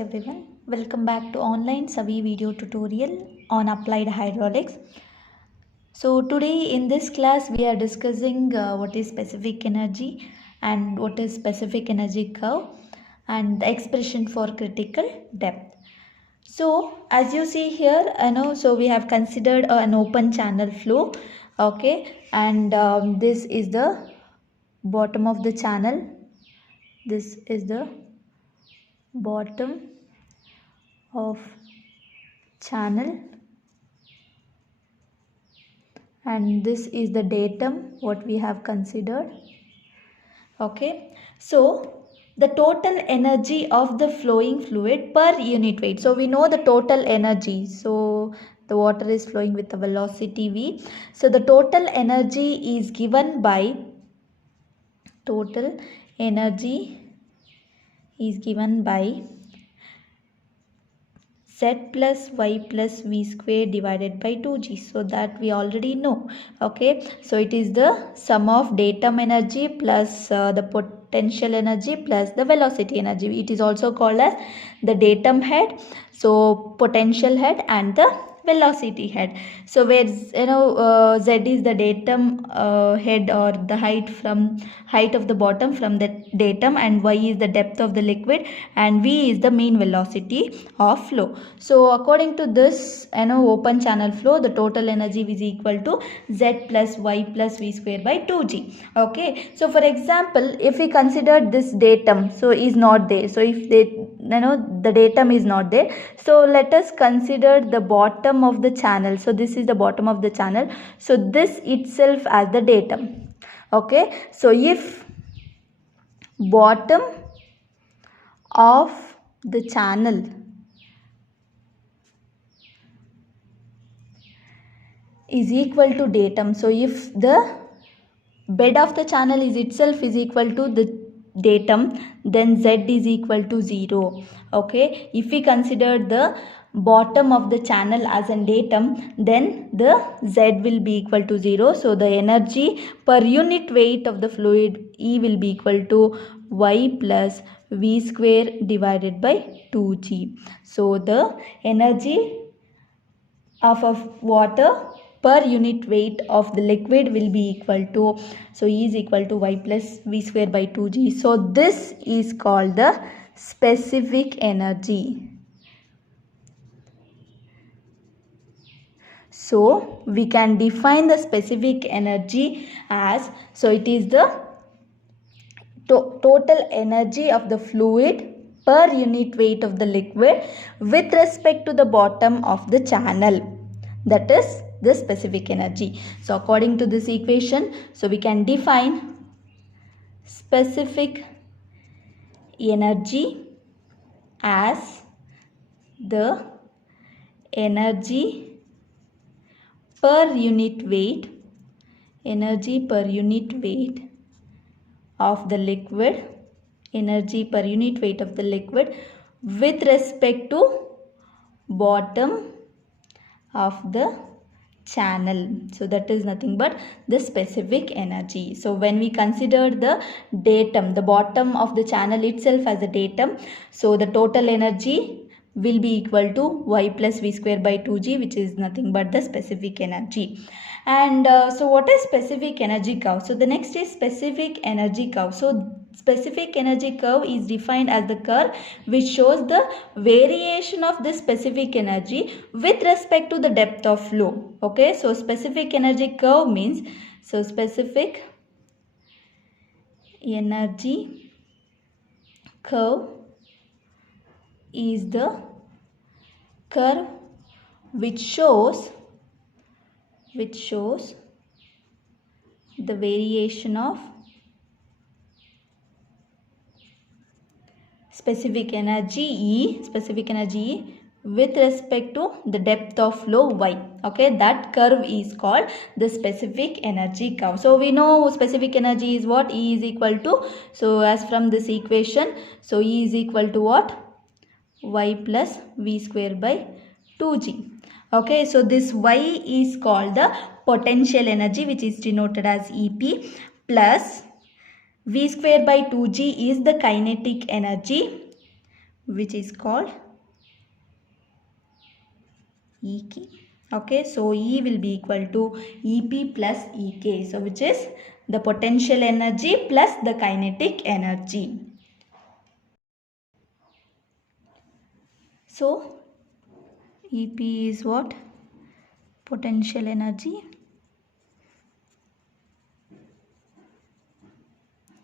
everyone, welcome back to online Savi video tutorial on applied hydraulics. So today in this class we are discussing what is specific energy and what is specific energy curve and the expression for critical depth. So as you see here, so we have considered an open channel flow, okay, and this is the bottom of the channel. This is the bottom of channel and this is the datum what we have considered. Okay, so the total energy of the flowing fluid per unit weight. So we know the total energy. So the water is flowing with the velocity v. So the total energy is given by z plus y plus v square divided by 2g. So that we already know. Okay, so it is the sum of datum energy plus the potential energy plus the velocity energy. It is also called as the datum head, so potential head and the velocity head. So where z is the datum head or the height of the bottom from the datum, and y is the depth of the liquid, and v is the mean velocity of flow. So according to this open channel flow, the total energy is equal to z plus y plus v square by 2g. Okay, so for example, if we consider this datum, so is not there. So if the datum is not there, so let us consider the bottom of the channel. So this is the bottom of the channel, so this itself as the datum. Okay, so if bottom of the channel is equal to datum, so if the bed of the channel is itself is equal to the datum, then z is equal to 0. Okay, if we consider the bottom of the channel as a datum, then the z will be equal to 0. So the energy per unit weight of the fluid E will be equal to y plus v square divided by 2g. So the energy of water per unit weight of the liquid will be equal to, so E is equal to y plus v square by 2g. So this is called the specific energy. So we can define the specific energy as, so it is the total energy of the fluid per unit weight of the liquid with respect to the bottom of the channel. That is the specific energy. So according to this equation, so we can define specific energy as the energy per unit weight of the liquid, with respect to bottom of the channel. So that is nothing but the specific energy. So when we consider the datum, the bottom of the channel itself as a datum, so the total energy will be equal to y plus v square by 2g, which is nothing but the specific energy. And so what is specific energy curve? So the next is specific energy curve. So specific energy curve is defined as the curve which shows the variation of the specific energy with respect to the depth of flow. Okay, so specific energy curve means, so specific energy curve is the curve which shows the variation of specific energy E with respect to the depth of flow y. Okay, that curve is called the specific energy curve. So we know specific energy is what? E is equal to, so as from this equation, so E is equal to what? Y plus v square by 2g. Okay, so this y is called the potential energy, which is denoted as EP, plus v square by 2g is the kinetic energy, which is called Ek. Okay, so E will be equal to Ep plus Ek, so which is the potential energy plus the kinetic energy. So Ep is what? Potential energy,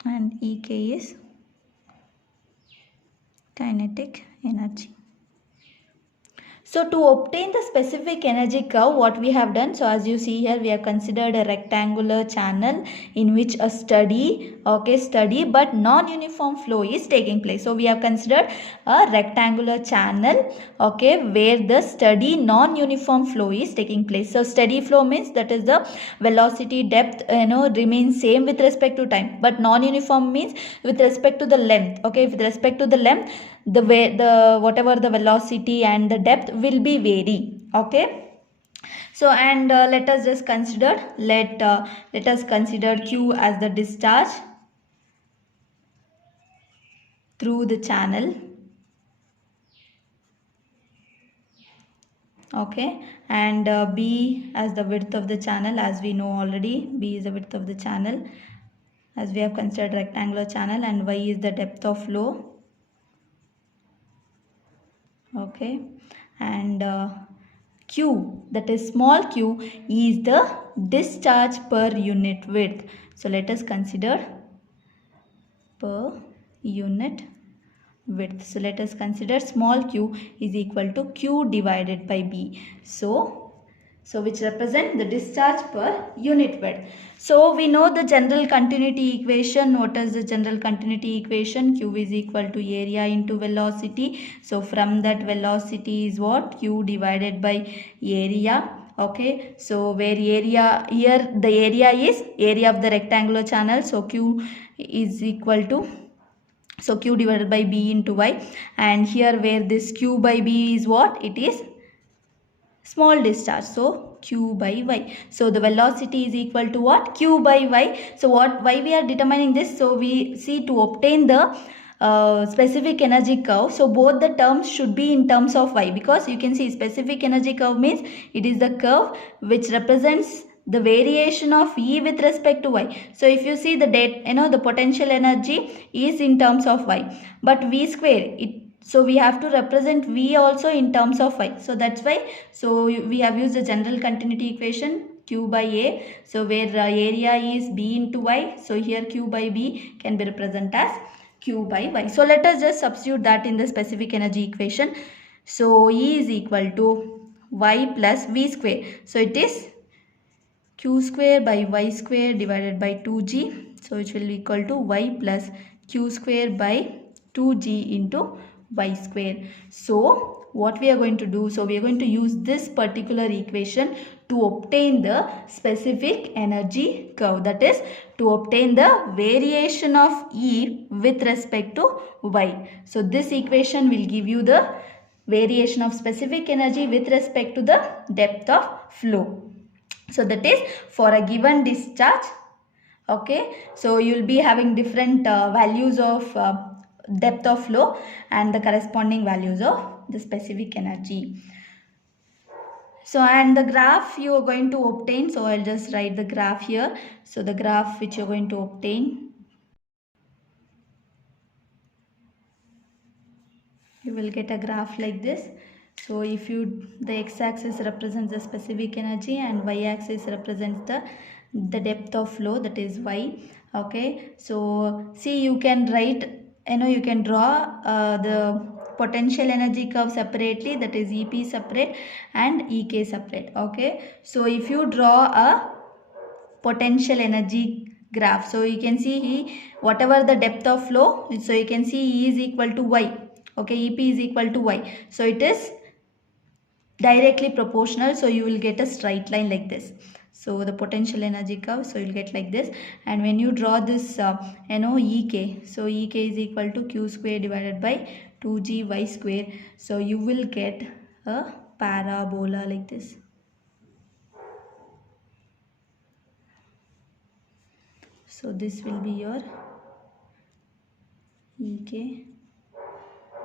and Ek is kinetic energy. So to obtain the specific energy curve, what we have done, so as you see here, we have considered a rectangular channel in which a steady but non-uniform flow is taking place. So we have considered a rectangular channel, okay, where the steady non-uniform flow is taking place. So steady flow means that is the velocity, depth, remains same with respect to time, but non-uniform means with respect to the length. Okay, with respect to the length, whatever the velocity and the depth will be vary. Okay, so and let us just consider, let us consider Q as the discharge through the channel. Okay, and B as the width of the channel. As we know already, B is the width of the channel, as we have considered rectangular channel, and Y is the depth of flow. Okay, and Q, that is small q, is the discharge per unit width. So let us consider per unit width. So let us consider small q is equal to q divided by b. So which represent the discharge per unit width. So we know the general continuity equation. What is the general continuity equation? Q is equal to area into velocity. So from that, velocity is what? Q divided by area. Okay, so where area, here the area is area of the rectangular channel. So Q is equal to, so Q divided by B into Y, and here where this Q by B is what? It is small discharge, so Q by Y. So the velocity is equal to what? Q by Y. So why we are determining this? So we see, to obtain the specific energy curve, so both the terms should be in terms of Y, because you can see specific energy curve means it is the curve which represents the variation of E with respect to Y. So if you see the the potential energy is in terms of Y, but V square, so we have to represent V also in terms of Y. So that's why, so we have used the general continuity equation Q by A. So where area is B into Y, so here Q by B can be represented as Q by Y. So let us just substitute that in the specific energy equation. So E is equal to Y plus V square. So it is Q square by Y square divided by 2G. So it will be equal to Y plus Q square by 2G into Y square. So what we are going to do, so we are going to use this particular equation to obtain the specific energy curve, that is to obtain the variation of E with respect to Y. So this equation will give you the variation of specific energy with respect to the depth of flow. So that is for a given discharge. Okay, so you will be having different values of depth of flow and the corresponding values of the specific energy. So and the graph you are going to obtain, so I'll just write the graph here. So the graph which you're going to obtain, you will get a graph like this. So if the x-axis represents the specific energy and y-axis represents the depth of flow, that is y. Okay, so see, you can write, you can draw the potential energy curve separately, that is EP separate and EK separate. Okay, so if you draw a potential energy graph, so you can see whatever the depth of flow, so you can see E is equal to Y. Okay, EP is equal to Y, so it is directly proportional, so you will get a straight line like this. So the potential energy curve, so you'll get like this, and when you draw this EK, so EK is equal to Q square divided by 2GY square, so you will get a parabola like this. So this will be your EK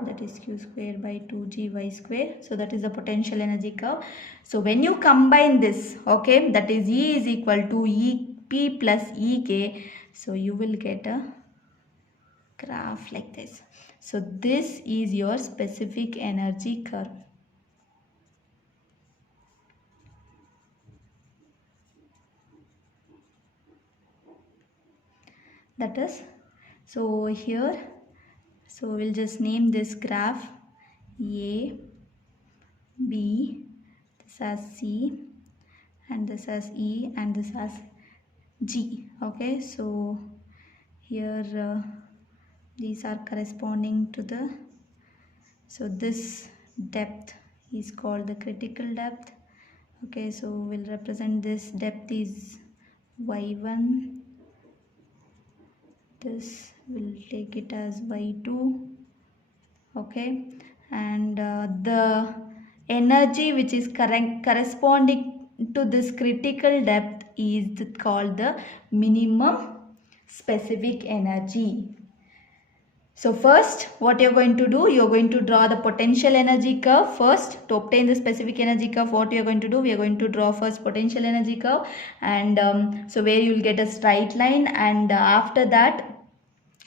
that is q square by 2g y square. So that is the potential energy curve. So when you combine this, okay, that is E is equal to EP plus EK. So you will get a graph like this. So this is your specific energy curve. That is, so here, so we'll just name this graph A, B, this as C, and this as E, and this as G. Okay, so here these are corresponding to the, so this depth is called the critical depth. Okay, so we'll represent this depth is y1, this will take it as y2. Okay, and the energy which is corresponding to this critical depth is called the minimum specific energy. So first, what you're going to do, you're going to draw the potential energy curve first. To obtain the specific energy curve, what you're going to do, we are going to draw first potential energy curve, and so where you'll get a straight line, and after that,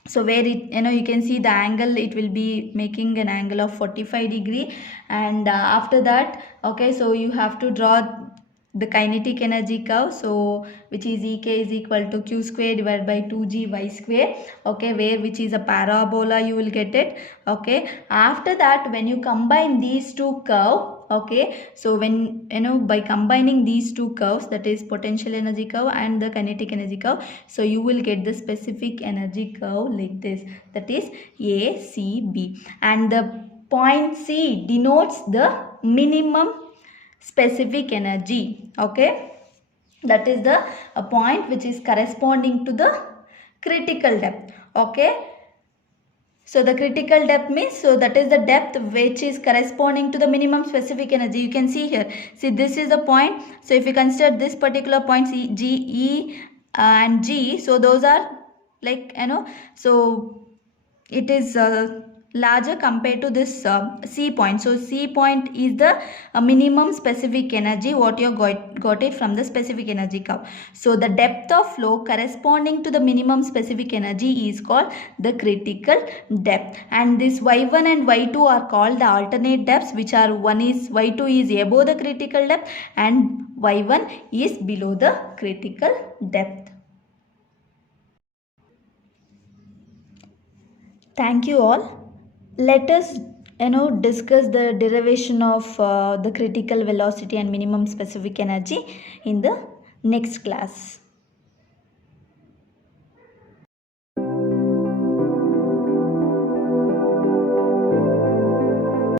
so where it, you can see the angle, it will be making an angle of 45 degree, and after that, okay, so you have to draw the kinetic energy curve, so which is Ek is equal to q square divided by 2g y square. Okay, where which is a parabola, you will get it. Okay, after that, when you combine these two curves, okay, so when by combining these two curves, that is potential energy curve and the kinetic energy curve, so you will get the specific energy curve like this, that is ACB, and the point C denotes the minimum specific energy. Okay, that is the point which is corresponding to the critical depth. Okay, so the critical depth means, so that is the depth which is corresponding to the minimum specific energy. You can see here, see this is the point. So if you consider this particular point C, G, E and G, so those are like, so it is larger compared to this C point. So C point is the minimum specific energy, what you got it from the specific energy curve. So the depth of flow corresponding to the minimum specific energy is called the critical depth, and this y1 and y2 are called the alternate depths, which are, one is y2 is above the critical depth and y1 is below the critical depth. Thank you all. Let us discuss the derivation of the critical velocity and minimum specific energy in the next class.